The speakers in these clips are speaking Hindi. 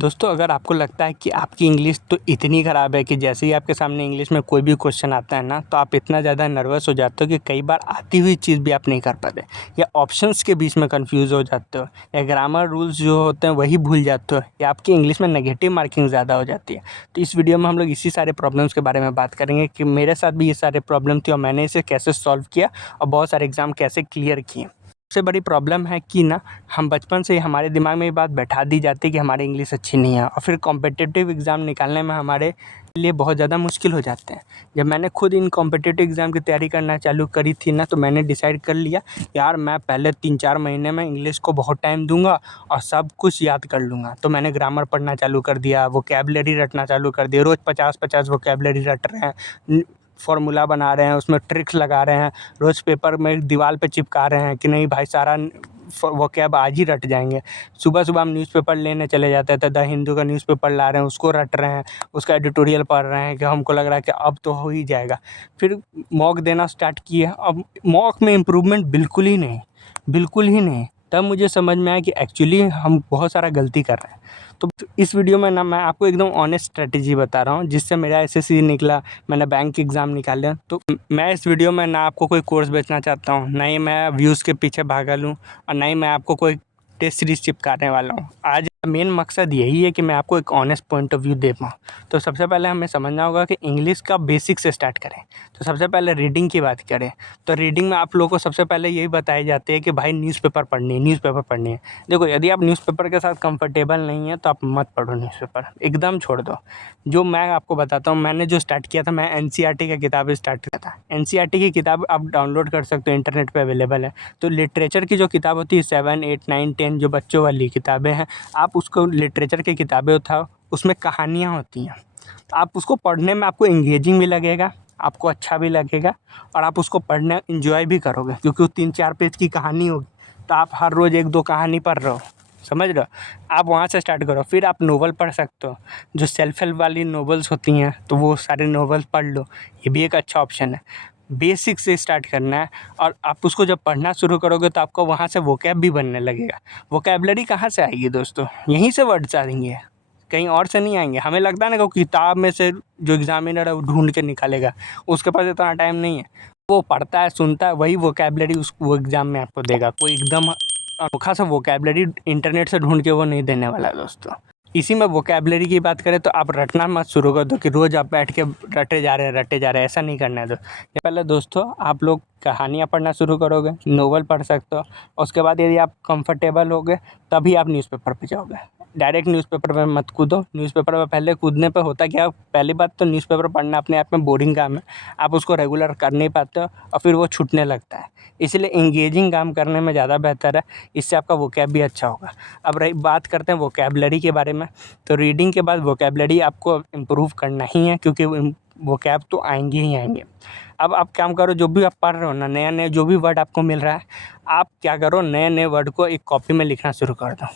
दोस्तों, अगर आपको लगता है कि आपकी इंग्लिश तो इतनी ख़राब है कि जैसे ही आपके सामने इंग्लिश में कोई भी क्वेश्चन आता है ना, तो आप इतना ज़्यादा नर्वस हो जाते हो कि कई बार आती हुई चीज़ भी आप नहीं कर पाते, या ऑप्शंस के बीच में कंफ्यूज हो जाते हो, या ग्रामर रूल्स जो होते हैं वही भूल जाते हो, या आपकी इंग्लिश में नेगेटिव मार्किंग ज़्यादा हो जाती है। तो इस वीडियो में हम लोग इसी सारे प्रॉब्लम्स के बारे में बात करेंगे कि मेरे साथ भी ये सारे प्रॉब्लम थी और मैंने इसे कैसे सॉल्व किया और बहुत सारे एग्ज़ाम कैसे क्लियर किए। सबसे बड़ी प्रॉब्लम है कि ना, हम बचपन से ही हमारे दिमाग में ये बात बैठा दी जाती है कि हमारी इंग्लिश अच्छी नहीं है, और फिर कॉम्पिटिटिव एग्ज़ाम निकालने में हमारे लिए बहुत ज़्यादा मुश्किल हो जाते हैं। जब मैंने खुद इन कॉम्पिटिटिव एग्ज़ाम की तैयारी करना चालू करी थी ना, तो मैंने डिसाइड कर लिया, यार मैं पहले 3-4 महीने में इंग्लिश को बहुत टाइम दूंगा और सब कुछ याद कर लूँगा। तो मैंने ग्रामर पढ़ना चालू कर दिया, वोकैबुलरी रटना चालू कर दिया। रोज़ 50-50 वोकैबुलरी रट रहे हैं, फार्मूला बना रहे हैं, उसमें ट्रिक्स लगा रहे हैं, रोज़ पेपर में दीवार पे चिपका रहे हैं कि नहीं भाई सारा वोकैब आज ही रट जाएंगे। सुबह-सुबह हम न्यूज़पेपर लेने चले जाते थे, द हिंदू का न्यूज़पेपर ला रहे हैं, उसको रट रहे हैं, उसका एडिटोरियल पढ़ रहे हैं कि हमको लग रहा है कि अब तो हो ही जाएगा। फिर मॉक देना स्टार्ट किए, अब मॉक में इम्प्रूवमेंट बिल्कुल ही नहीं, बिल्कुल ही नहीं। तब मुझे समझ में आया कि एक्चुअली हम बहुत सारा गलती कर रहे हैं। तो इस वीडियो में ना मैं आपको एकदम ऑनेस्ट स्ट्रैटेजी बता रहा हूँ, जिससे मेरा एसएससी निकला, मैंने बैंक एग्ज़ाम निकाला। तो मैं इस वीडियो में ना आपको कोई कोर्स बेचना चाहता हूँ, ना ही मैं व्यूज़ के पीछे भागल हूँ, और ना ही मैं आपको कोई टेस्ट सीरीज़ चिपकाने वाला हूँ। आज मेन मकसद यही है कि मैं आपको एक ऑनेस्ट पॉइंट ऑफ व्यू दे पाऊँ। तो सबसे पहले हमें समझना होगा कि इंग्लिश का बेसिक से स्टार्ट करें। तो सबसे पहले रीडिंग की बात करें, तो रीडिंग में आप लोगों को सबसे पहले यही बताई जाती है कि भाई न्यूज़पेपर पढ़नी है, न्यूज़पेपर पढ़नी है। देखो, यदि आप न्यूज़पेपर के साथ कंफर्टेबल नहीं है तो आप मत पढ़ो न्यूज़पेपर, एकदम छोड़ दो। जो मैं आपको बताता हूँ, मैंने जो स्टार्ट किया था, मैं एनसीईआरटी की किताबें स्टार्ट किया था। एनसीईआरटी की किताब आप डाउनलोड कर सकते हो, इंटरनेट पे अवेलेबल है। तो लिटरेचर की जो किताब होती है 7, 8, 9, 10 जो बच्चों वाली किताबें हैं, आप उसको लिटरेचर की किताबें उठाओ, उसमें कहानियाँ होती हैं। आप उसको पढ़ने में आपको एंगेजिंग भी लगेगा, आपको अच्छा भी लगेगा, और आप उसको पढ़ना एंजॉय भी करोगे, क्योंकि वो 3-4 पेज की कहानी होगी। तो आप हर रोज़ 1-2 कहानी पढ़ रहे हो, समझ रहे हो? आप वहाँ से स्टार्ट करो। फिर आप नोवेल पढ़ सकते हो, जो सेल्फ हेल्प वाली नोवेल्स होती हैं, तो वो सारे नोवेल पढ़ लो, ये भी एक अच्छा ऑप्शन है। बेसिक से स्टार्ट करना है, और आप उसको जब पढ़ना शुरू करोगे तो आपको वहाँ से वोकैब भी बनने लगेगा। वोकैबुलरी कहाँ से आएगी दोस्तों? यहीं से वर्ड्स आएंगे, कहीं और से नहीं आएंगे। हमें लगता है ना कि किताब में से जो एग्जामिनर है वो ढूंढ के निकालेगा, उसके पास इतना टाइम नहीं है। वो पढ़ता है, सुनता है, वही वोकैबुलरी वो एग्ज़ाम में आपको देगा। कोई एकदम अनोखा सा वोकैबुलरी इंटरनेट से ढूंढ के वो नहीं देने वाला है दोस्तों। इसी में वोकैबुलरी की बात करें तो आप रटना मत शुरू कर दो कि रोज़ आप बैठ के रटे जा रहे हैं, ऐसा नहीं करना है। पहले दोस्तों आप लोग कहानियाँ पढ़ना शुरू करोगे, नोवेल पढ़ सकते हो। उसके बाद यदि आप कंफर्टेबल हो गए, तभी आप न्यूज़पेपर पे जाओगे। डायरेक्ट न्यूज़पेपर पे मत कूदो। न्यूज़पेपर पे पहले कूदने पे होता क्या, पहली बात तो न्यूज़पेपर पढ़ना अपने आप में बोरिंग काम है, आप उसको रेगुलर कर नहीं पाते हो, और फिर वो छूटने लगता है। इसलिए एंगेजिंग काम करने में ज़्यादा बेहतर है, इससे आपका वोकैब भी अच्छा होगा। अब रही बात करते हैं वोकैबुलरी के बारे में, तो रीडिंग के बाद वोकैबुलरी आपको इम्प्रूव करना ही है, क्योंकि वोकैब तो आएंगे ही आएंगे। अब आप काम करो, जो भी आप पढ़ रहे हो ना, नया-नया जो भी वर्ड आपको मिल रहा है, आप क्या करो, नए-नए वर्ड को एक कॉपी में लिखना शुरू कर दो,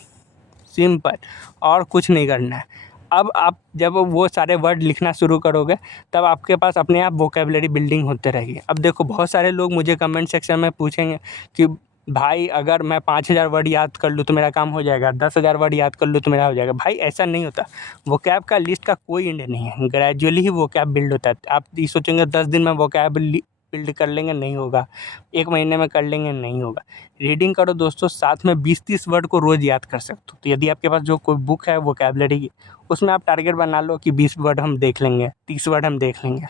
सिंपल, और कुछ नहीं करना है। अब आप जब वो सारे वर्ड लिखना शुरू करोगे, तब आपके पास अपने आप वोकैबुलरी बिल्डिंग होते रहेगी। अब देखो, बहुत सारे लोग मुझे कमेंट सेक्शन में पूछेंगे कि भाई अगर मैं 5000 वर्ड याद कर लूँ तो मेरा काम हो जाएगा, 10,000 वर्ड याद कर लूँ तो मेरा हो जाएगा। भाई ऐसा नहीं होता। वोकैब का लिस्ट का कोई एंड नहीं है, ग्रेजुअली ही वोकैब बिल्ड होता है। आप ये सोचेंगे 10 दिन में वोकैब बिल्ड कर लेंगे, नहीं होगा। 1 महीने में कर लेंगे, नहीं होगा। रीडिंग करो दोस्तों, साथ में 20-30 वर्ड को रोज़ याद कर सकते हो। तो यदि आपके पास जो कोई बुक है वोकैबुलरी की, उसमें आप टारगेट बना लो कि 20 वर्ड हम देख लेंगे, 30 वर्ड हम देख लेंगे,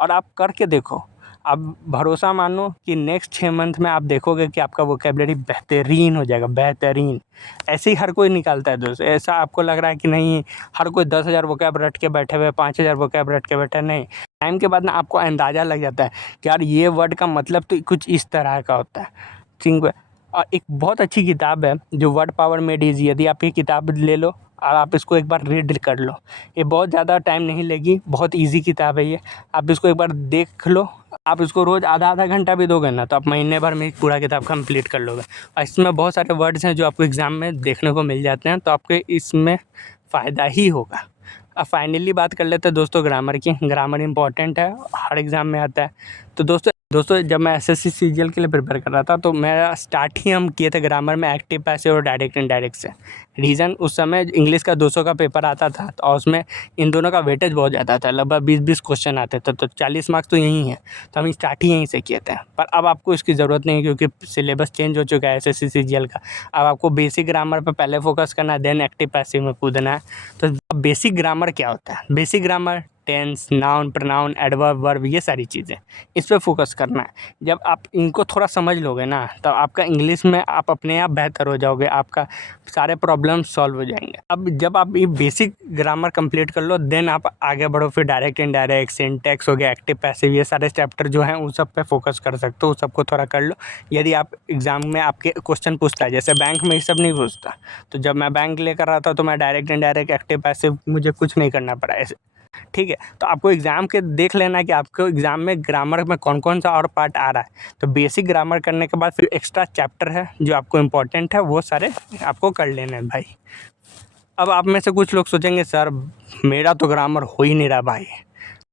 और आप करके देखो। आप भरोसा मानो कि नेक्स्ट 6 मंथ में आप देखोगे कि आपका वोकैबुलरी बेहतरीन हो जाएगा, बेहतरीन। ऐसे ही हर कोई निकालता है दोस्त। ऐसा आपको लग रहा है कि नहीं, हर कोई 10,000 वोकैब रट के बैठे हुए, 5,000 वोकैब रट के बैठे, नहीं। टाइम के बाद ना आपको अंदाज़ा लग जाता है कि यार ये वर्ड का मतलब तो कुछ इस तरह का होता है। ठीक है। और एक बहुत अच्छी किताब है जो वर्ड पावर मेड ईजी, यदि आप ये किताब ले लो और आप इसको एक बार रीड कर लो, ये बहुत ज़्यादा टाइम नहीं लेगी, बहुत ईजी किताब है ये। आप इसको एक बार देख लो, आप इसको रोज़ आधा घंटा भी दोगे ना, तो आप महीने भर में पूरा किताब कंप्लीट कर लोगे। और इसमें बहुत सारे वर्ड्स हैं जो आपको एग्ज़ाम में देखने को मिल जाते हैं, तो आपके इसमें फ़ायदा ही होगा। अब फाइनली बात कर लेते हैं दोस्तों ग्रामर की। ग्रामर इंपॉर्टेंट है, हर एग्ज़ाम में आता है। तो दोस्तों जब मैं एसएससी सीजीएल के लिए प्रिपेयर कर रहा था, तो मेरा स्टार्ट ही हम किए थे ग्रामर में एक्टिव, पैसिव और डायरेक्ट इनडायरेक्ट से। रीज़न उस समय इंग्लिश का 200 का पेपर आता था और उसमें इन दोनों का वेटेज बहुत ज़्यादा था, लगभग 20-20 क्वेश्चन आते थे, तो 40 मार्क्स तो यही हैं। तो हम स्टार्ट ही यहीं से किए थे। पर अब आपको इसकी ज़रूरत नहीं है क्योंकि सिलेबस चेंज हो चुका है एसएससी सीजीएल का। अब आपको बेसिक ग्रामर पे पहले फोकस करना है, देन एक्टिव पैसिव में कूदना है। तो बेसिक ग्रामर क्या होता है? Basic grammar tense, noun, pronoun, adverb, verb, ये सारी चीज़ें, इस पे फोकस करना है। जब आप इनको थोड़ा समझ लोगे ना, तो आपका इंग्लिश में आप अपने आप बेहतर हो जाओगे, आपका सारे प्रॉब्लम सॉल्व हो जाएंगे। अब जब आप ये बेसिक ग्रामर कंप्लीट कर लो, देन आप आगे बढ़ो, फिर डायरेक्ट इनडायरेक्ट, सिंटैक्स हो गया, एक्टिव पैसिव, ये सारे चैप्टर जो हैं उन सब पे फोकस कर सकते हो, उस सबको थोड़ा कर लो। यदि आप एग्ज़ाम में आपके क्वेश्चन पूछता है, जैसे बैंक में ये सब नहीं पूछता, तो जब मैं बैंक लेकर रहा था तो मैं डायरेक्ट इनडायरेक्ट, एक्टिव पैसिव, मुझे कुछ नहीं करना पड़ा ऐसे, ठीक है। तो आपको एग्ज़ाम के देख लेना है कि आपको एग्ज़ाम में ग्रामर में कौन कौन सा और पार्ट आ रहा है। तो बेसिक ग्रामर करने के बाद फिर एक्स्ट्रा चैप्टर है जो आपको इम्पोर्टेंट है, वो सारे आपको कर लेने हैं भाई। अब आप में से कुछ लोग सोचेंगे सर मेरा तो ग्रामर हो ही नहीं रहा भाई।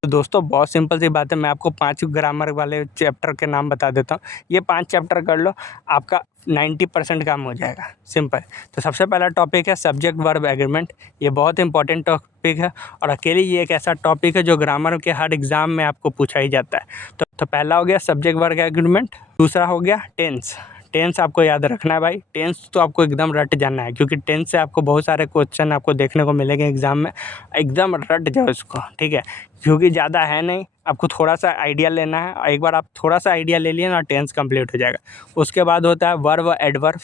तो दोस्तों बहुत सिंपल सी बात है, मैं आपको 5 ग्रामर वाले चैप्टर के नाम बता देता हूँ। ये 5 चैप्टर कर लो, आपका 90% काम हो जाएगा, सिंपल। तो सबसे पहला टॉपिक है सब्जेक्ट वर्ब एग्रीमेंट। ये बहुत इंपॉर्टेंट टॉपिक है और अकेले ये एक ऐसा टॉपिक है जो ग्रामर के हर एग्ज़ाम में आपको पूछा ही जाता है। तो पहला हो गया सब्जेक्ट वर्ब एग्रीमेंट। दूसरा हो गया टेंस। टेंस आपको याद रखना है भाई, टेंस तो आपको एकदम रट जाना है क्योंकि टेंस से आपको बहुत सारे क्वेश्चन आपको देखने को मिलेंगे एग्ज़ाम में, एकदम रट जाओ इसको, ठीक है। क्योंकि ज़्यादा है नहीं, आपको थोड़ा सा आइडिया लेना है, एक बार आप थोड़ा सा आइडिया ले लिए ना, टेंस कंप्लीट हो जाएगा। उसके बाद होता है वर्ब एडवर्ब,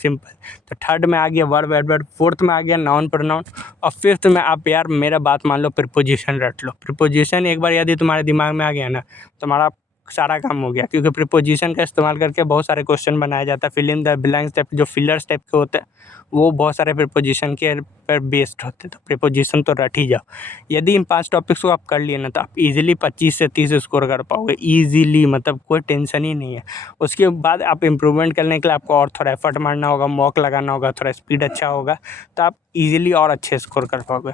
सिंपल। तो थर्ड में आ गया वर्ब एडवर्ब, फोर्थ में आ गया नाउन प्रोनाउन, और फिफ्थ में आप यार मेरा बात मान लो, प्रीपोजिशन रट लो। प्रीपोजिशन एक बार यदि तुम्हारे दिमाग में आ गया ना, तुम्हारा सारा काम हो गया, क्योंकि प्रीपोजिशन का इस्तेमाल करके बहुत सारे क्वेश्चन बनाया जाता है। Fill in the blanks type, जो फिलर्स टाइप के होते हैं, वो बहुत सारे प्रीपोजिशन के पर बेस्ड होते हैं। तो प्रीपोजिशन तो रट ही जाओ। यदि इन 5 टॉपिक्स को आप कर लिए ना, तो आप इजीली 25 से 30 स्कोर कर पाओगे, ईजीली, मतलब कोई टेंशन ही नहीं है। उसके बाद आप इम्प्रूवमेंट करने के लिए आपको और थोड़ा एफर्ट मारना होगा, मॉक लगाना होगा, थोड़ा स्पीड अच्छा होगा, तो आप ईजिली और अच्छे स्कोर कर पाओगे।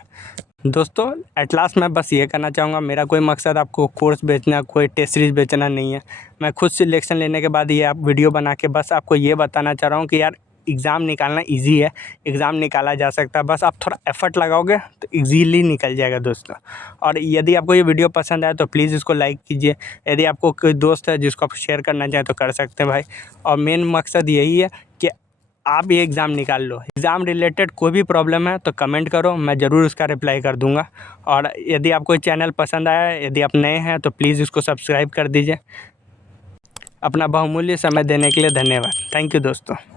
दोस्तों एट लास्ट मैं बस ये कहना चाहूँगा, मेरा कोई मकसद आपको कोर्स बेचना, कोई टेस्ट सीरीज़ बेचना नहीं है। मैं खुद सिलेक्शन लेने के बाद ये आप वीडियो बना के बस आपको ये बताना चाह रहा हूँ कि यार एग्ज़ाम निकालना इजी है, एग्ज़ाम निकाला जा सकता है, बस आप थोड़ा एफर्ट लगाओगे तो इजीली निकल जाएगा दोस्तों। और यदि आपको ये वीडियो पसंद आए तो प्लीज़ इसको लाइक कीजिए। यदि आपको कोई दोस्त है जिसको आप शेयर करना चाहें तो कर सकते हैं भाई। और मेन मकसद यही है कि आप ये एग्ज़ाम निकाल लो। एग्ज़ाम रिलेटेड कोई भी प्रॉब्लम है तो कमेंट करो, मैं ज़रूर उसका रिप्लाई कर दूँगा। और यदि आपको चैनल पसंद आया, यदि आप नए हैं तो प्लीज़ इसको सब्सक्राइब कर दीजिए। अपना बहुमूल्य समय देने के लिए धन्यवाद। थैंक यू दोस्तों।